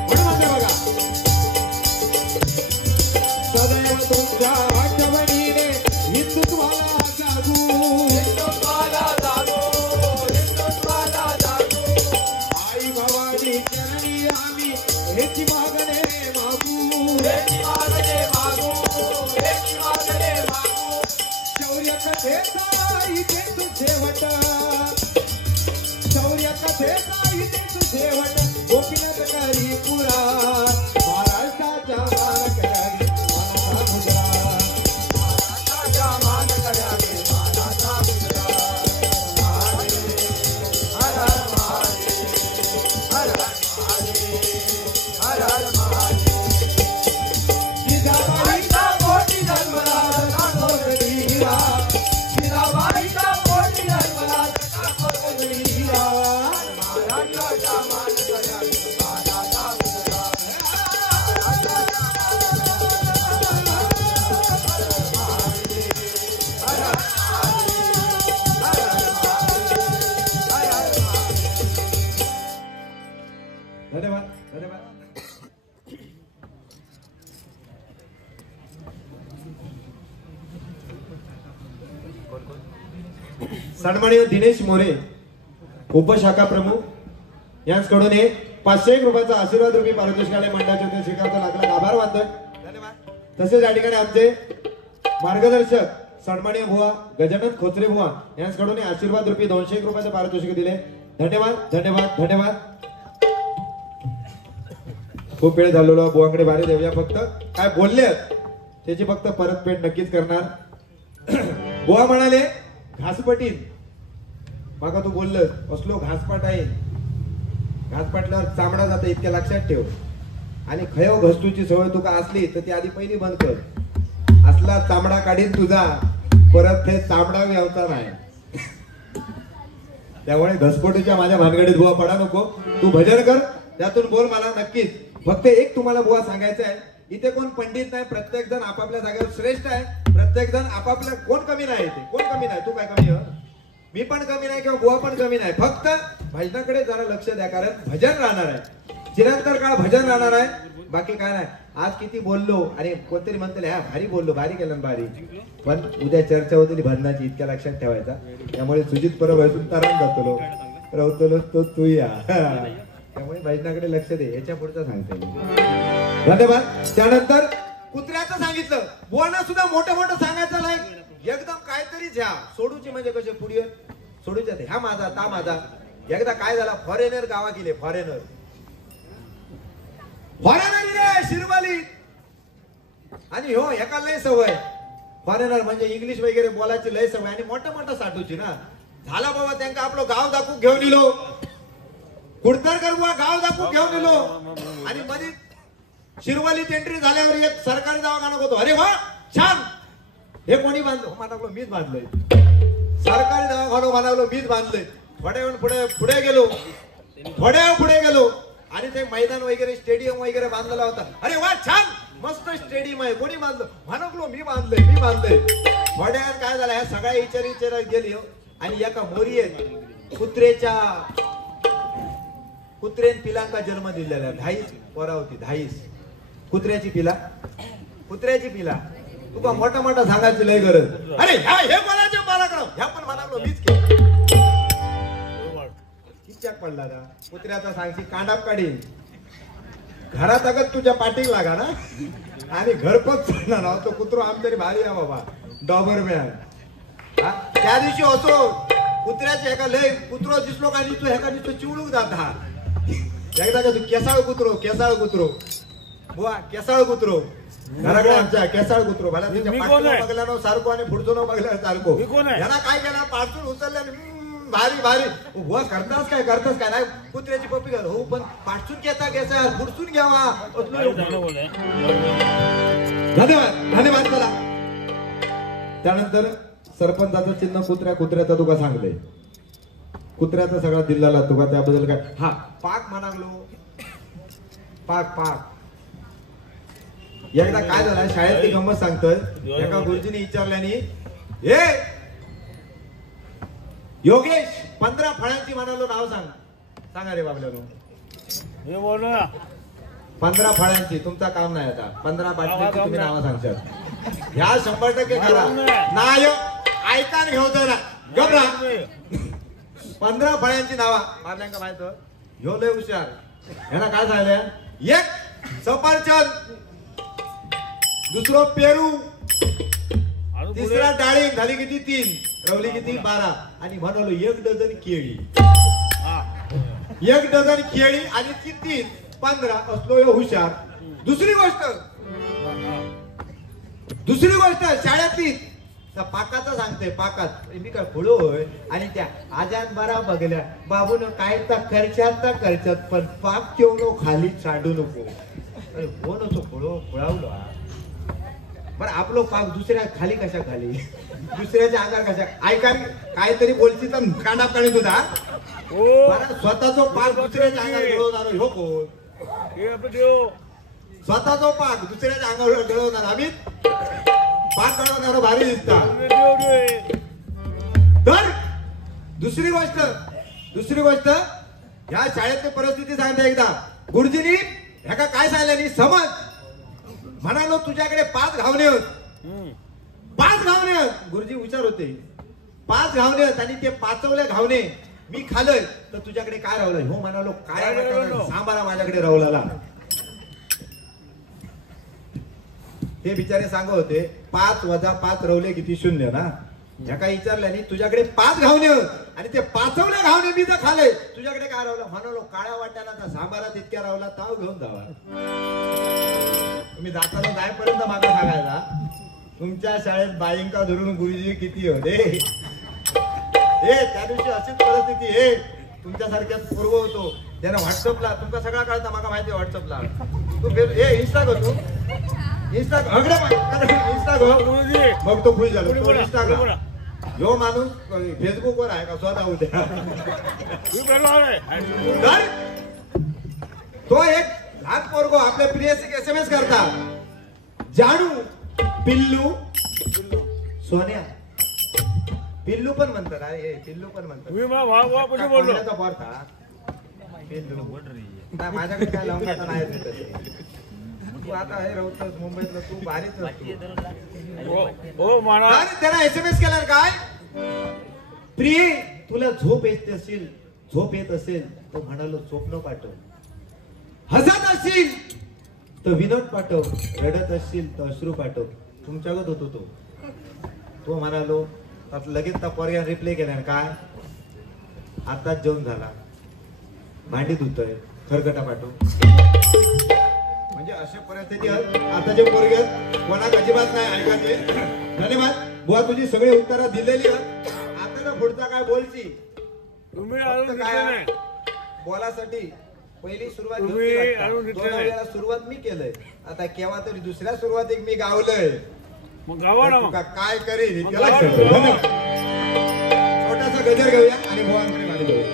म्हणून बघा, सदैव तुमच्या आठवणीने हिंदुत्वाला जागू, हिंदुत्वाला जागू, हिंदुत्वाला जागू. आई भवानी चरणी आम्ही हेची मागणे मागू, हेची मागणे मागू, हेची मागणे मागू. शौर्य कथेचा इथे तुझे वट, शौर्य कथेचा इथे तुझे वट. गोपीनाथ करी पुरा महाराष्ट्राच्या मान करावी मानाचा मुजरा, महाराष्ट्राच्या मान करावी मानाचा मुजरा. हर हर महादेव, हर हर महादेव, हर हर महादेव. जिजाबाईचा पोटी जन्मला काकोगडी हिरा, जिजाबाईचा पोटी जन्मला काकोगडी हिरा. महाराष्ट्राच्या मान करावी मानाचा मुजरा. धन्यवाद. धन्यवाद. सन्माननीय दिनेश मोरे, उपशाखा प्रमुख यांच्याकडून 501 रुपयाचा आशीर्वाद रूपी पारितोषिक आले. मंडळाच्या वतीने स्वीकारतो, लाख लाख आभार मानतोय. धन्यवाद. तसेच या ठिकाणी आमचे मार्गदर्शक सन्माननीय बुवा गजानन खोचरे बुवा यांच्याकडून आशीर्वाद रूपी 201 रुपयाचं पारितोषिक दिले. धन्यवाद. धन्यवाद. धन्यवाद. खूप वेळ झालेलो बुवांकडे बारे देऊया. फक्त काय बोलले त्याची फक्त परतफेड नक्कीच करणार. बुवा म्हणाले घासपटीन मागा तू बोललं असलो घासपाट आहे, घासपाटल्यावर चामडा जातं इतक्या लक्षात ठेव. आणि खयव घसटूची सवय तुका असली तर ती आधी पहिली बंद कर. असला चामडा काढीन तुझा, परत ते चामडा घ्यायचा नाही. त्यामुळे घसपोटीच्या माझ्या भानगडीत बुवा पडा नको. तू भजन कर, त्यातून बोल मला नक्कीच. फक्त एक तुम्हाला बुवा सांगायचं आहे, इथे कोण पंडित नाही, प्रत्येक जण आपापल्या जागेवर श्रेष्ठ आहे. प्रत्येक जण आपापल्या, कोण कमी नाही, इथे कोण कमी नाही. तू काय कमी आहे? मी पण कमी नाही किंवा बुवा पण कमी नाही. फक्त भजनाकडे जरा लक्ष द्या, कारण भजन राहणार आहे, चिरंतर काळ भजन राहणार आहे. बाकी काय नाही. आज किती बोललो आणि कोणतरी म्हणते हा भारी बोललो, भारी केलं भारी, पण उद्या चर्चा होती भजनाची, इतक्या लक्षात ठेवायचा. त्यामुळे सुजित परब तारण जातो रवतलो तो तू या. त्यामुळे भजनाकडे लक्ष दे. याच्या पुढचं सांगते मी. धन्यवाद. त्यानंतर कुत्र्याचं सांगितलं, बोलणं सुद्धा मोठं मोठं सांगायचं नाही, एकदम काहीतरी घ्या. सोडूची म्हणजे कसे पुढे सोडूच्या ते हा माझा ता माझा. एकदा काय झाला, फॉरेनर गावा गेले, फॉरेनर रे शिरवाली, आणि हो एका लय सवय, फॉरेनर म्हणजे इंग्लिश वगैरे बोलायची लय सवय आणि मोठं मोठं साठूची ना. झाला बाबा त्यांना आपलं गाव दाखवून घेऊन दिलो, कुडतरकर बुवा गाव दाखवून घेऊन दिलो. आणि मध्ये शिरवालीत एंट्री झाल्यावर एक सरकारी दवाखाना होतो. अरे वा छान, हे कोणी बांधलं? म्हणालो मीच बांधलंय. सरकारी दवाखाना म्हणालो मीच बांधलंय. पुढे गेलो आणि ते मैदान वगैरे स्टेडियम वगैरे बांधलेला होता. अरे वा छान, मस्त स्टेडियम आहे, कोणी बांधलं? म्हणालो मी बांधलंय. थोड्या वेळात काय झालं, ह्या सगळ्या इचारीत गेली आणि एका मोरी कुत्रेन पिलांका जन्म दिलेला. 22 पोरा होती, 22 कुत्र्याची पिला. तुका मोठा मोठा सांगायची लय गरज. अरे हे बोलायचे मला करा, ह्या पण म्हणालो मीच केलं. चक पडला ना कुत्र्याचा सांगशी कांडाप काढीन घरात अगत तुझ्या पाठीक लागा ना आणि घरपोच चालणार ना. तो कुत्रो आमतरी भारी आहे बाबा, डॉबरमॅन. त्या दिवशी असो कुत्र्याचे एका लय कुत्रो दिसलो का तू ह्याका दिसतो चिवडूक जाता. एकदा का तू केसाळ कुत्रो बुवा, केसाळ कुत्रो घराकडे आमच्या केसाळ कुत्रो मला तिच्या पाठीवर बघल्यानो सारखो आणि पुढचो बघल्या सारखो. ह्याला काय केला, पाठून उचलल्या भारी बुवा, करतास काय नाही. कुत्र्याची पप्पी घाल हो, पण पाठसून घेता पुढसून घ्यावा. धन्यवाद चला. त्यानंतर सरपंचाचं चिन्ह कुत्र्याचं तुका सांगले, कुत्र्याचा सगळा दिल्लाला तुका त्याबद्दल काय. हा पाक म्हणालो, पाक एकदा काय झालं, शाळेत ती गंमत सांगतोय. एका गुरुजीने विचारल्याने, हे योगेश 15 फळांची म्हणालो नाव सांगा रे बाबल्यानो. 15 फळांची तुमचा काम नाही आता. 15 बाटलीची तुम्ही नावं सांगशाल. ह्या 100% करा. नाही ऐका घेऊ जरा गबरा. 15 फळांची नावा बाबल्यांका माहित ह्यो लय हुशार. ह्याला काय झालं, एक सफरचंद, दुसरं पेरू, तिसरा डाळिंब, झाली किती 3, रवली किती 12, आणि म्हणालो 1 डझन केळी. 1 डझन केळी आणि ती 3, 15 असलो हुशार. दुसरी गोष्ट शाळेतली पाकाचं सांगते. पाकात मी काय खोळो होय आणि त्या आजान बरा बघल्या बाबून काय तर खर्चात पण पाक ठेवलो खाली चाडू नको. अरे हो नको खोळावलो. बरं आपलो पाक दुसऱ्या खाली कशा खाली, दुसऱ्याच्या अंगार कशा ऐका काहीतरी बोलची तर कांडा काढी तुझा. स्वतःचो पाक दुसऱ्याच्या अंगावर गिळवणार हो कोण? स्वतःचो पाक दुसऱ्याच्या अंगावर गिळवणार आम्ही पाक गळवणार भारी दिसता. तर दुसरी गोष्ट ह्या शाळेतली परिस्थिती सांगते. एकदा गुरुजींनी ह्याका काय सांगितलं, समज म्हणालो तुझ्याकडे 5 घावणे होत. 5 घावणे गुरुजी विचार होते. 5 घावणे आणि ते 5वले घावणे मी खाल्लंय तर तुझ्याकडे काय रावलं? हो म्हणालो काय सांबारा माझ्याकडे रावला. हे बिचारे सांगत होते 5 वजा 5 रवले किती 0 ना. ह्या काय विचारल्याने तुझ्याकडे 5 घावणे आणि ते 5वले घावणे मी तर खाल्लंय तुझ्याकडे काय रावलं? म्हणालो काळ्या वाट्याला सांबारा तितक्या रावला ताव घेऊन जावा. तुम्ही जाताना जायपर्यंत मागा सांगायला तुमच्या शाळेत बाईंका धरून गुरुजी किती होते. त्या दिवशी अशीच परिस्थिती हे तुमच्यासारख्याच पूर्व होतो. त्यानं व्हॉट्सअपला तुमचा सगळा कळता माका माहिती. व्हॉट्सअपला तू इंस्टा करतो इंस्टा बघ तो खुश झालो. इंस्टाग्राम ह्यो माणूस फेसबुकवर आहे का स्वतः उद्या मी बोललो आहे. तर तो एक लहान पोरगो आपल्या प्रियसीक SMS करता जानू पिल्लू सोन्या पिल्लू पण म्हणतात अरे पिल्लू पण म्हणतात मी मग भावापाशी बोललो. कोणाचा पोरता? पिल्लू नाही माझ्याकडे काय लावून आता नाही भेटत. तू आता हे राहतोस मुंबईतला तू भारीच असतो. हो म्हणा तर त्याला SMS केला काय प्रिय तुला झोप येत असेल तर म्हणालो स्वप्न पाठव, हसत असशील तर विनोद पाठव, रडत असशील तर अश्रू पाठव. तुमच्यागत होतो तो म्हणालो लगेच त्या पोरग्याने रिप्लाय केला काय आताच जेवण झाला भांडी धुतोय खरकटा पाठव. म्हणजे अशा परिस्थिती आताच्या पोरग्यात कोणाक अजिबात नाही ऐकायचे. धन्यवाद बुवा तुझी सगळी उत्तरं दिलेली आता पुढचा काय बोलची तुम्ही अजून घेतलं नाही. बोलासाठी पहिली सुरुवात तुम्ही घेतली अजून वाटतं. घेतलं दोन नाही. वेळा सुरुवात मी केलंय आता केव्हा तरी दुसऱ्या सुरुवातीक मी गावलंय. मग गावा ना तर मग. तुका काय करीन मग त्याला गावा सांगतो. ना. धन्यवाद. छोटासा गजर घेऊया आणि भुवांकडे गाडी घेऊया.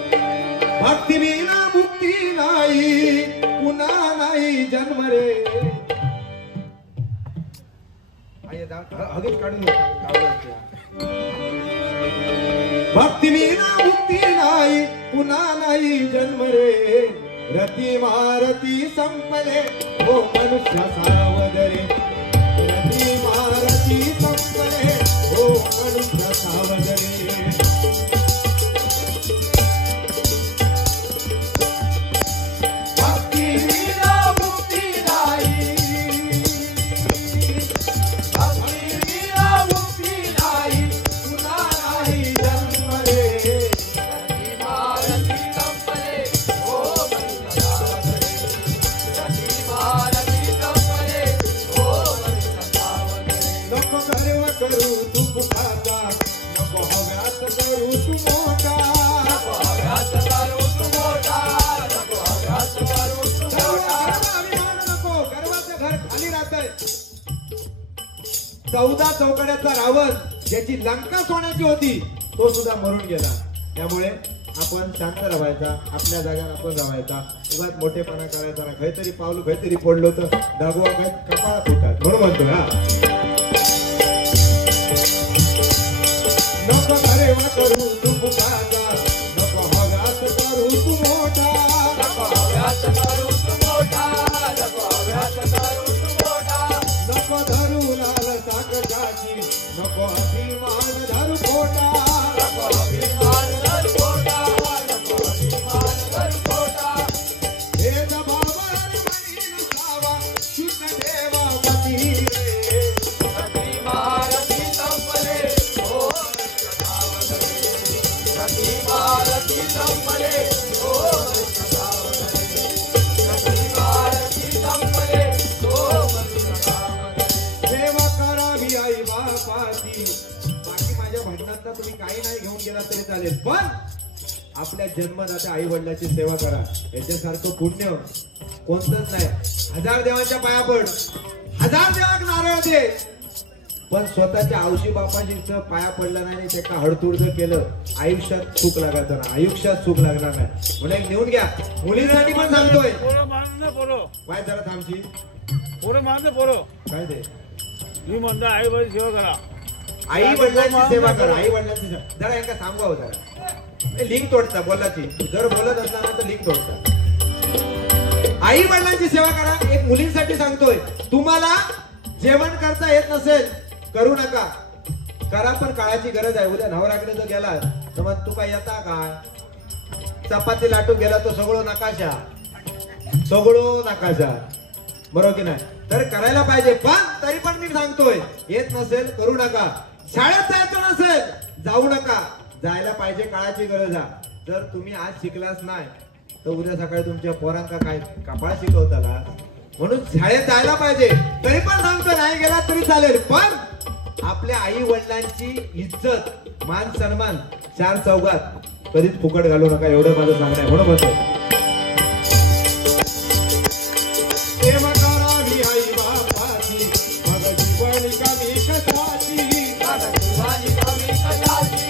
भक्ती विना मुक्ती नाही पुन्हा नाही जन्म रे. हगीच काढून भक्ती विना मुक्ती नाही पुन्हा नाही जन्म रे. रती मारती संपले हो मनुष्य सावधरे. रती मारती संपले हो मनुष्य सावधरे. भक्ती विना मुक्ती नाही भक्ती विना मुक्ती नाही पुन्हा नाही जन्म रे. रती मारती संपले हो मनुष्य सावधरे. रती मारती संपले हो मनुष्य सावधरे. नको गर्व करू तू पुकारा नको हव्यात करू तू मोठा. नको हव्यात करू तू मोठा. नको हव्यात करू तू मोठा. अभिमान नको गर्वाचं घर खाली राहतंय. 14 चौकड्याचा रावण ज्याची लंका सोन्याची होती तो सुद्धा मरून गेला. त्यामुळे आपण शांत राहायचा आपल्या जागेवर आपण राहायचा. उगाच मोठेपणा करायचा नाही. काहीतरी पावलं काहीतरी पडलो तर दागवा काही कपाळ फुटात म्हणून म्हणतो हा. नको गर्व करू तू पुकारा नको हव्यात करू तू मोठा. नको हव्यात करू तू मोठा. नको हव्यात करू तू मोठा. नको धरू लाल साकटाची नको अभिमान धरू खोटा. नको अभिमान धरू खोटा. नको अभिमान धरू खोटा. हे जबाबार मनी नसावा शुद्ध देवा पती रे. रती मारती संपले हो मनुष्य सावधरे. रती मारती संपले हो मनुष्य सावधरे. रती मारती संपले हो मनुष्य सावधरे. सेवा करावी आई बापाची. बाकी माझ्या भांडणात तुम्ही काही नाही घेऊन गेला तरी चालेल पण आपल्या जन्मदात्या आई वडिलांची सेवा करा. याच्यासारखं पुण्य कोणतंच नाही. 1000 देवांच्या पाया पड 1000 देवाक नारळ दे पण स्वतःच्या औशी बापाजीचं पाया पडला नाही त्याला हडतूड जर केलं आयुष्यात सुख लागायचं ना. आयुष्यात सुख लागणार नाही. म्हणून एक नेऊन घ्या. मुलींसाठी पण सांगतोय पोरं मानलं पोरं. काय जरा थांबची पोरं मानलं पोरं. काय ते मी म्हणतो आई बाई सेवा करा. आई वडिलांची सेवा करा. आई वडिलांची सेवा जरा यांना सांगा हो जरा लिंक तोडता बोलाची जर बोलत असताना तर लिंक तोडता. आई वडिलांची सेवा करा. एक मुलींसाठी सांगतोय तुम्हाला जेवण करता येत नसेल करू नका. करा पण काळाची गरज आहे. उद्या नवराकडे जर गेला तर मग तू काय येता काय चपाती लाटून गेला तो सगळं नकाशा बरोबर की नाही. तर करायला पाहिजे पण तरी पण मी सांगतोय येत नसेल करू नका. शाळेत जायचं नसेल जाऊ नका. जायला पाहिजे काळाची गरज आहे. जर तुम्ही आज शिकलाच नाही तर उद्या सकाळी तुमच्या पोरांका काय कपाळ शिकवताला. म्हणून शाळेत जायला पाहिजे. तरी पण सांगतो नाही गेला तरी चालेल पण आपल्या आई वडिलांची इज्जत मान सन्मान 4 चौघात कधीच फुकट घालू नका एवढं माझं सांगणं आहे. म्हणून म्हणतो सेवा करावी आई बापाची मग जीवन कमी कशाची. मग जीवन कमी कशाची.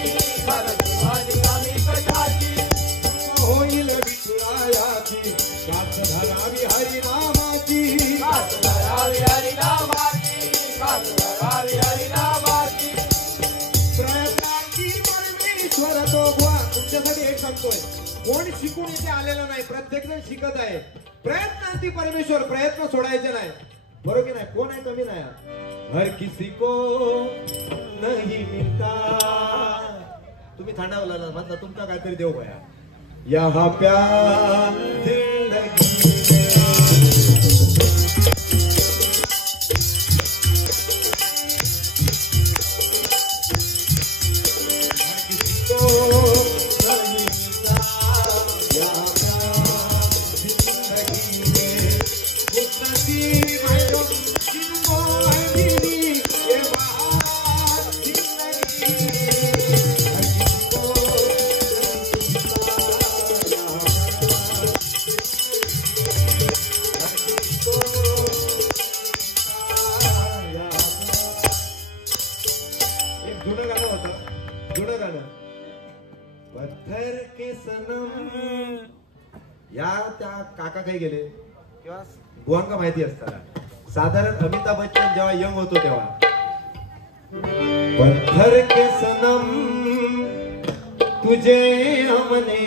गावी हरिनामाची प्रयत्नांची परमेश्वर तो बुवा. तुमच्यासाठी एक सांगतोय, कोण शिकून इथे आलेला नाही, प्रत्येक जण शिकत आहे. प्रयत्नांती परमेश्वर, प्रयत्न सोडायचे नाही. बरोबर की नाही? कोण आहे कमी नाही. हर किसी को नहीं मिलता. तुम्ही थांडावला म्हटलं तुमचा काहीतरी देव भया. यहाँ प्यार जिंदगी पत्थर के सनम. या त्या काका काही गेले किंवा बुवांका माहिती असतात. साधारण अमिताभ बच्चन जेव्हा यंग होतो तेव्हा पत्थर के सनम तुझे हमने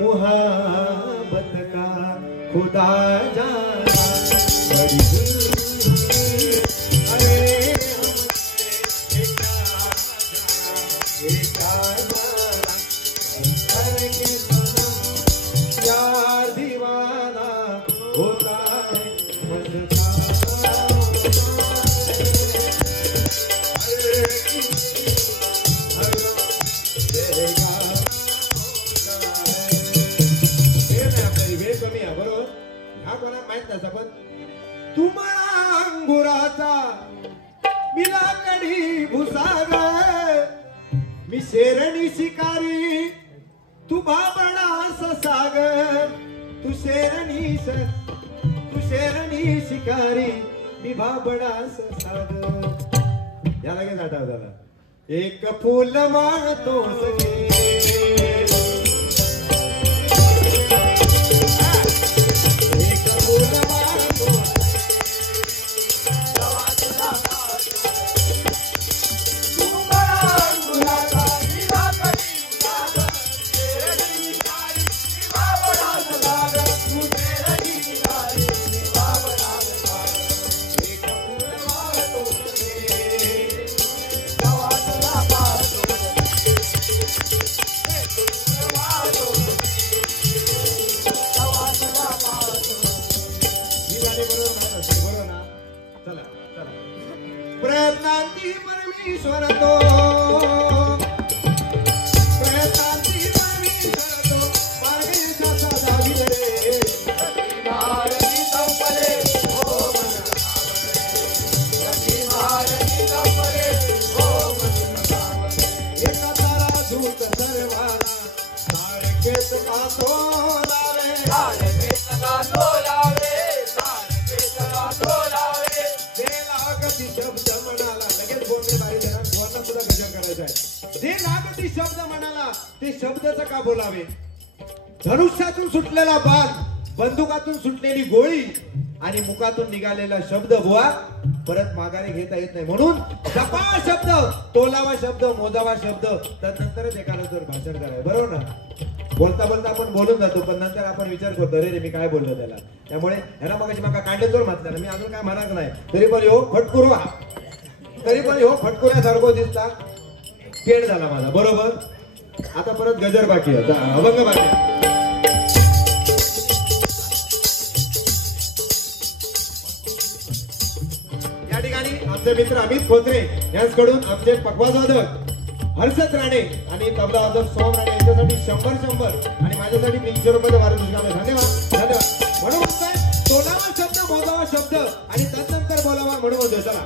मुहब्बत का खुदा जाना. अरे यार दीवाना होता है वेळ कमी आहे बरोबर. हा कोणा माहित नसा पण तुम्हाला अंगुराचा मिला कढी भुसार. मी शेरणी शिकारी तू बाबळा सागर. तू शेरणी शिकारी मी बाबळा सागर. या लगेच आठव झाला. एक फुल माळतो सगे एक फुल माळतो प्रयत्नांती परमेश्वर तो. प्रयत्नांती परमेश्वर तो. मार्गेशाचा दाविद रे. भारती संपले हो मन भारती संपले हो मन. एका तारा दूत सर्वाला तारकेत कातो लावे. तारकेत कातो लावे. तारकेत कातो लावे. जे लागती शब्द म्हणाला. लगेच बोलणे बारी जरा बोलणं सुद्धा गजर करायचं आहे. जे लागती शब्द म्हणाला ते शब्दाचं का बोलावे. धनुष्यातून सुटलेला बाण, बंदुकातून सुटलेली गोळी आणि मुखातून निघालेला शब्द बुवा परत माघारी घेता येत नाही. म्हणून जपा शब्द, तोलावा शब्द, मोजावा शब्द, त्यानंतरच एखादं जर भाषण करायचं. बरोबर ना? बोलता बोलता आपण बोलून जातो पण नंतर आपण विचार करतो रे मी काय बोललो त्याला. त्यामुळे ह्याला मगाशी माका कांडे जोर म्हटलं ना, मी अजून काय म्हणाच नाही तरी पण हो फटकुरू हा, तरी पण हो फटकुऱ्यासारखं दिसता. पेड झाला माझा बरोबर. आता परत गजर बाकी आहे, अभंग बाकी आहे. या ठिकाणी आमचे मित्र अमित खोत्रे यांच्याकडून आमचे पखवाजवादक हर्षद राणे आणि तबला वादक सोम राणे यांच्यासाठी 100 आणि माझ्यासाठी 300 रुपये वारी धन्यवाद धन्यवाद. म्हणून म्हणतोय तोलावा शब्द, मोजावा शब्द आणि त्यानंतर बोलावा म्हणून म्हणतोय. चला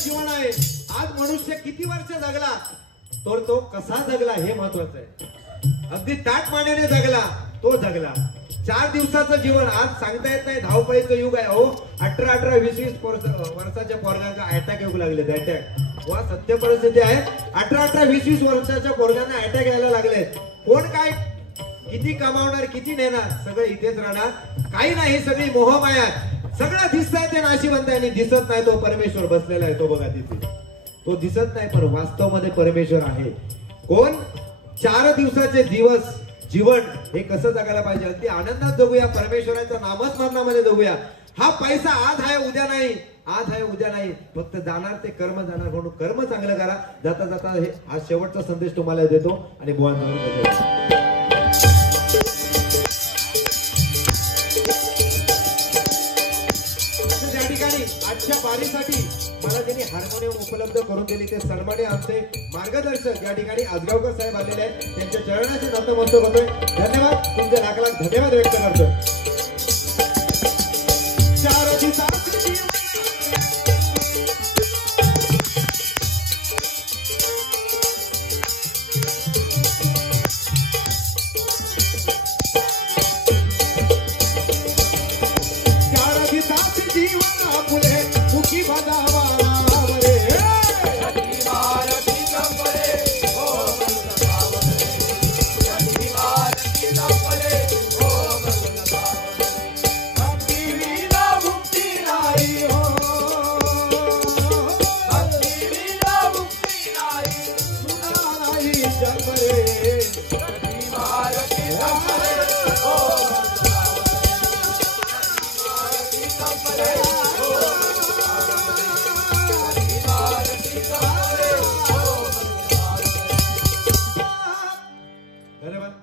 जीवन आहे. आज मनुष्य किती वर्ष जगला तर तो कसा जगला हे महत्वाचं आहे. अगदी ताटमानेने जगला तो जगला. 4 दिवसाचं जीवन आज सांगता येत नाही. धावपळीचं युग आहे हो. 18-18, 20-20 वर्षाच्या पोरगांना अटॅक येऊ लागले. अटॅक वा सत्य परिस्थिती आहे. 18-18, 20-20 वर्षाच्या पोरगांना अटॅक यायला लागले. कोण काय किती कमावणार किती नेणार सगळं इथेच राहणार. काही नाही सगळी मोहमाया. सगळं दिसतंय ते नाशिवंत आहे आणि दिसत नाही तो परमेश्वर बसलेला आहे. तो बघा तिथे तो दिसत नाही पण वास्तव मध्ये परमेश्वर आहे. कोण 4 दिवसाचे दिवस जीवन हे कसं जगायला पाहिजे. अगदी आनंदात जगूया. परमेश्वराच्या नामस्मरणामध्ये जगूया. हा पैसा आज आहे उद्या नाही. आज आहे उद्या नाही. फक्त जाणार ते कर्म जाणार. म्हणून कर्म चांगलं करा. जाता जाता हे हा शेवटचा संदेश तुम्हाला देतो आणि बुवांना त्या ठिकाणी आजच्या बारीसाठी मला त्यांनी हार्मोनियम उपलब्ध करून दिली ते सन्मान्य आमचे मार्गदर्शक या ठिकाणी आजगावकर साहेब आलेले आहेत. त्यांच्या चरणाचे नतमस्तक होतोय. धन्यवाद. तुमचे लाख लाख धन्यवाद व्यक्त करतो.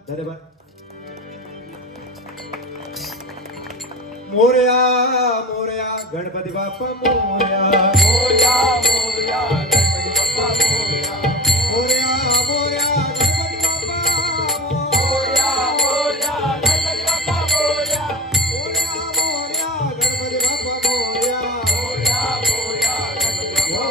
धन्यवाद. मोरया मोरया गणपती बाप्पा मोरया. मोरया मोरया गणपती बाप्पा मोरया. मोरया मोरया गणपती बाप्पा. मोरया मोरया गणपती बाप्पा मोरया. मोरया मोरया गणपती बाप्पा मोरया. मोरया मोरया गणपती बाप्पा मोरया. मोरया मोरया गणपती बाप्पा